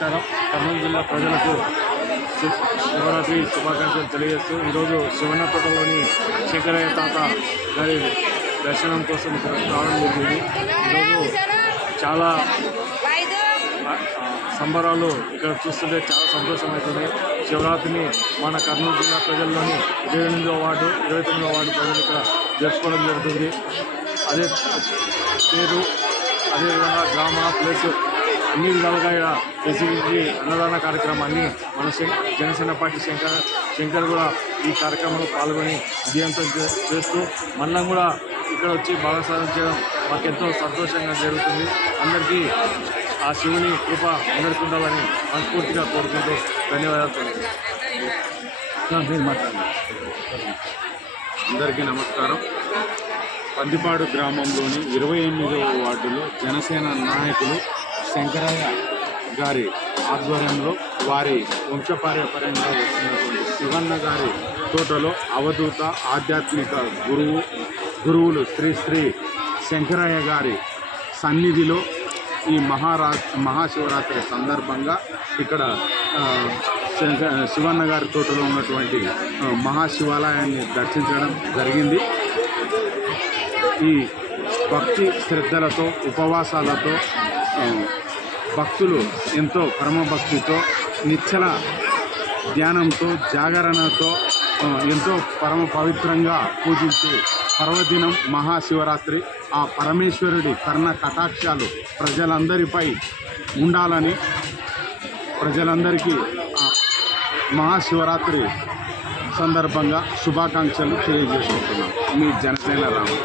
నమస్కారం. కర్నూలు జిల్లా ప్రజలకు శివరాత్రి శుభాకాంక్షలు తెలియజేస్తూ ఈరోజు శివన్నపేటలోని శంకరయ్య తాత గారి దర్శనం కోసం ఇక్కడ రావడం జరిగింది. ఈరోజు చాలా సంబరాలు ఇక్కడ చూస్తుంటే చాలా సంతోషం అవుతుంది. శివరాత్రిని మన కర్నూలు జిల్లా ప్రజల్లోని 28వ వార్డు 29వ వార్డు ప్రజలు ఇక్కడ జరుపుకోవడం జరుగుతుంది. అదే పేరు అదేవిధంగా డ్రామా ప్లస్ అన్ని విధాలుగా ఇక్కడ ఫెసిలిటీ అన్నదాన కార్యక్రమాన్ని మన జనసేన పార్టీ శంకర్ కూడా ఈ కార్యక్రమంలో పాల్గొని విజయంతో చేస్తూ మనం కూడా ఇక్కడ వచ్చి భాగస్వామ్యం చేయడం మాకెంతో సంతోషంగా జరుగుతుంది. అందరికీ ఆ శివుని కృప అందరికీ ఉండాలని మనస్ఫూర్తిగా కోరుకుంటూ ధన్యవాదాలు. అందరికీ నమస్కారం. పందిపాడు గ్రామంలోని 28వ వార్డులో జనసేన నాయకులు శంకరయ్య గారి ఆధ్వర్యంలో వారి వంశపారంపర్యంగా వచ్చినటువంటి శివన్న గారి తోటలో అవధూత ఆధ్యాత్మిక గురువులు శ్రీ శంకరయ్య గారి సన్నిధిలో ఈ మహాశివరాత్రి సందర్భంగా ఇక్కడ శివన్న గారి తోటలో ఉన్నటువంటి మహాశివాలయాన్ని దర్శించడం జరిగింది. ఈ భక్తి శ్రద్ధలతో ఉపవాసాలతో భక్తులు ఎంతో పరమభక్తితో నిశ్చల ధ్యానంతో జాగరణతో ఎంతో పరమ పవిత్రంగా పూజించే పర్వదినం మహాశివరాత్రి. ఆ పరమేశ్వరుడి కర్ణ కటాక్షాలు ప్రజలందరిపై ఉండాలని ప్రజలందరికీ మహాశివరాత్రి సందర్భంగా శుభాకాంక్షలు తెలియజేసుకుంటున్నాం. మీ జనసేన రాము.